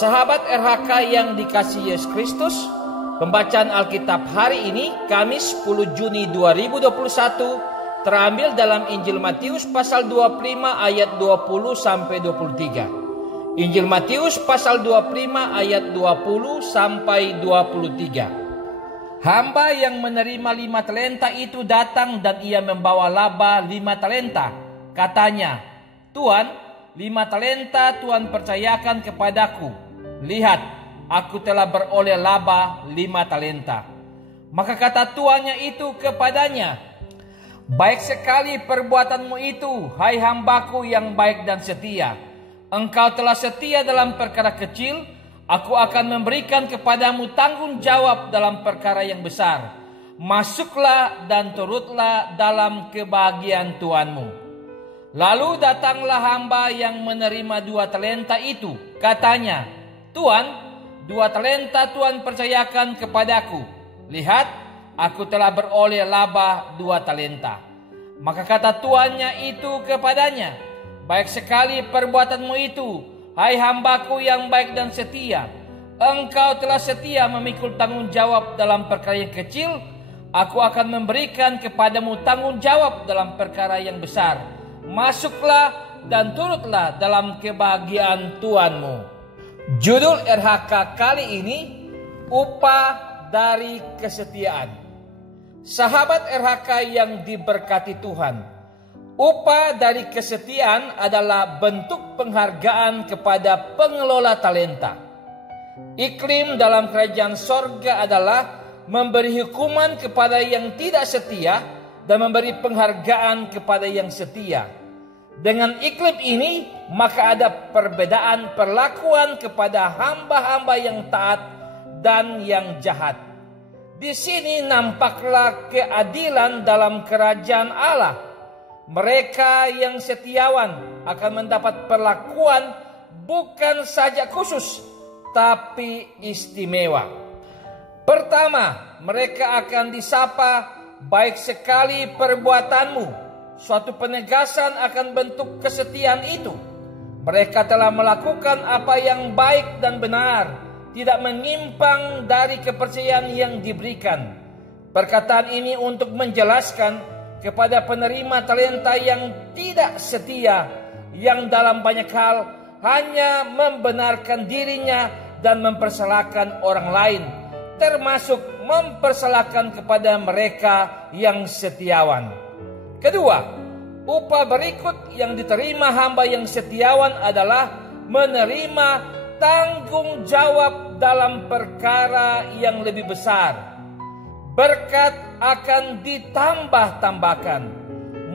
Sahabat RHK yang dikasihi Yesus Kristus, pembacaan Alkitab hari ini Kamis 10 Juni 2021 terambil dalam Injil Matius pasal 25 ayat 20 sampai 23. Injil Matius pasal 25 ayat 20 sampai 23. Hamba yang menerima 5 talenta itu datang dan ia membawa laba 5 talenta. Katanya, "Tuan, 5 talenta Tuhan percayakan kepadaku. Lihat, aku telah beroleh laba 5 talenta." Maka kata tuannya itu kepadanya, "Baik sekali perbuatanmu itu, hai hambaku yang baik dan setia. Engkau telah setia dalam perkara kecil, aku akan memberikan kepadamu tanggung jawab dalam perkara yang besar. Masuklah dan turutlah dalam kebahagiaan Tuanmu." Lalu datanglah hamba yang menerima 2 talenta itu. Katanya, "Tuan, 2 talenta Tuhan percayakan kepadaku. Lihat, aku telah beroleh laba 2 talenta." Maka kata tuannya itu kepadanya, "Baik sekali perbuatanmu itu, hai hambaku yang baik dan setia. Engkau telah setia memikul tanggung jawab dalam perkara yang kecil, aku akan memberikan kepadamu tanggung jawab dalam perkara yang besar. Masuklah dan turutlah dalam kebahagiaan Tuanmu." Judul RHK kali ini, upah dari kesetiaan. Sahabat RHK yang diberkati Tuhan, upah dari kesetiaan adalah bentuk penghargaan kepada pengelola talenta. Iklim dalam kerajaan sorga adalah memberi hukuman kepada yang tidak setia dan memberi penghargaan kepada yang setia. Dengan iklim ini, maka ada perbedaan perlakuan kepada hamba-hamba yang taat dan yang jahat. Di sini nampaklah keadilan dalam kerajaan Allah. Mereka yang setiawan akan mendapat perlakuan bukan saja khusus, tapi istimewa. Pertama, mereka akan disapa, "Baik sekali perbuatanmu." Suatu penegasan akan bentuk kesetiaan itu. Mereka telah melakukan apa yang baik dan benar, tidak menyimpang dari kepercayaan yang diberikan. Perkataan ini untuk menjelaskan kepada penerima talenta yang tidak setia, yang dalam banyak hal hanya membenarkan dirinya dan mempersalahkan orang lain, termasuk mempersalahkan kepada mereka yang setiawan. Kedua, upah berikut yang diterima hamba yang setiawan adalah menerima tanggung jawab dalam perkara yang lebih besar. Berkat akan ditambah-tambahkan.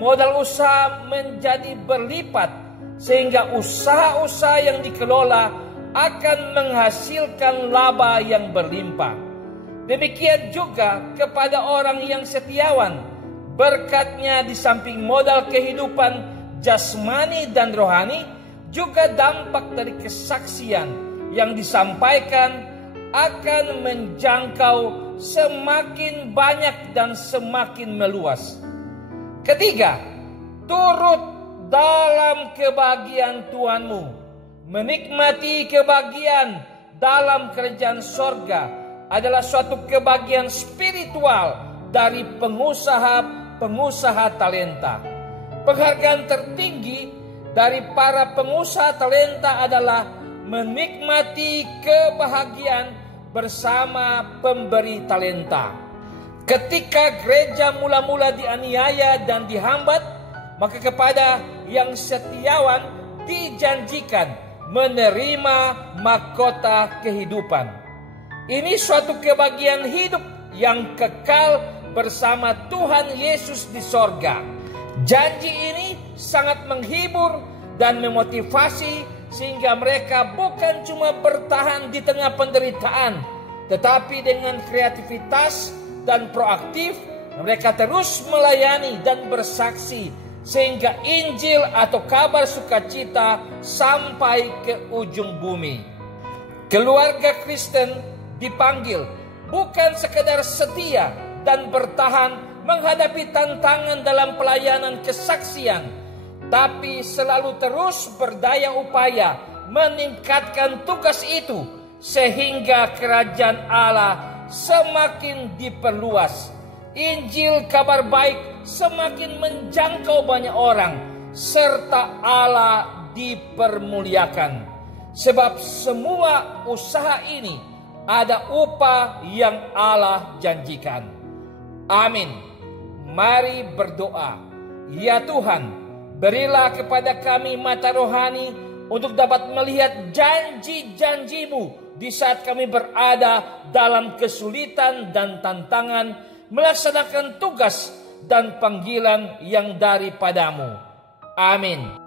Modal usaha menjadi berlipat, sehingga usaha-usaha yang dikelola akan menghasilkan laba yang berlimpah. Demikian juga kepada orang yang setiawan. Berkatnya di samping modal kehidupan jasmani dan rohani, juga dampak dari kesaksian yang disampaikan akan menjangkau semakin banyak dan semakin meluas. Ketiga, turut dalam kebahagiaan Tuhanmu. Menikmati kebahagiaan dalam kerajaan sorga adalah suatu kebahagiaan spiritual dari pengusaha talenta. Penghargaan tertinggi dari para pengusaha talenta adalah menikmati kebahagiaan bersama pemberi talenta. Ketika gereja mula-mula dianiaya dan dihambat, maka kepada yang setiawan dijanjikan menerima mahkota kehidupan. Ini suatu kebahagiaan hidup yang kekal bersama Tuhan Yesus di sorga. Janji ini sangat menghibur dan memotivasi, sehingga mereka bukan cuma bertahan di tengah penderitaan, tetapi dengan kreativitas dan proaktif mereka terus melayani dan bersaksi, sehingga Injil atau kabar sukacita sampai ke ujung bumi. Keluarga Kristen dipanggil bukan sekedar setia dan bertahan menghadapi tantangan dalam pelayanan kesaksian, tapi selalu terus berdaya upaya meningkatkan tugas itu sehingga kerajaan Allah semakin diperluas. Injil kabar baik semakin menjangkau banyak orang, serta Allah dipermuliakan. Sebab semua usaha ini ada upah yang Allah janjikan. Amin. Mari berdoa. Ya Tuhan, berilah kepada kami mata rohani untuk dapat melihat janji-janji-Mu di saat kami berada dalam kesulitan dan tantangan melaksanakan tugas dan panggilan yang daripada-Mu. Amin.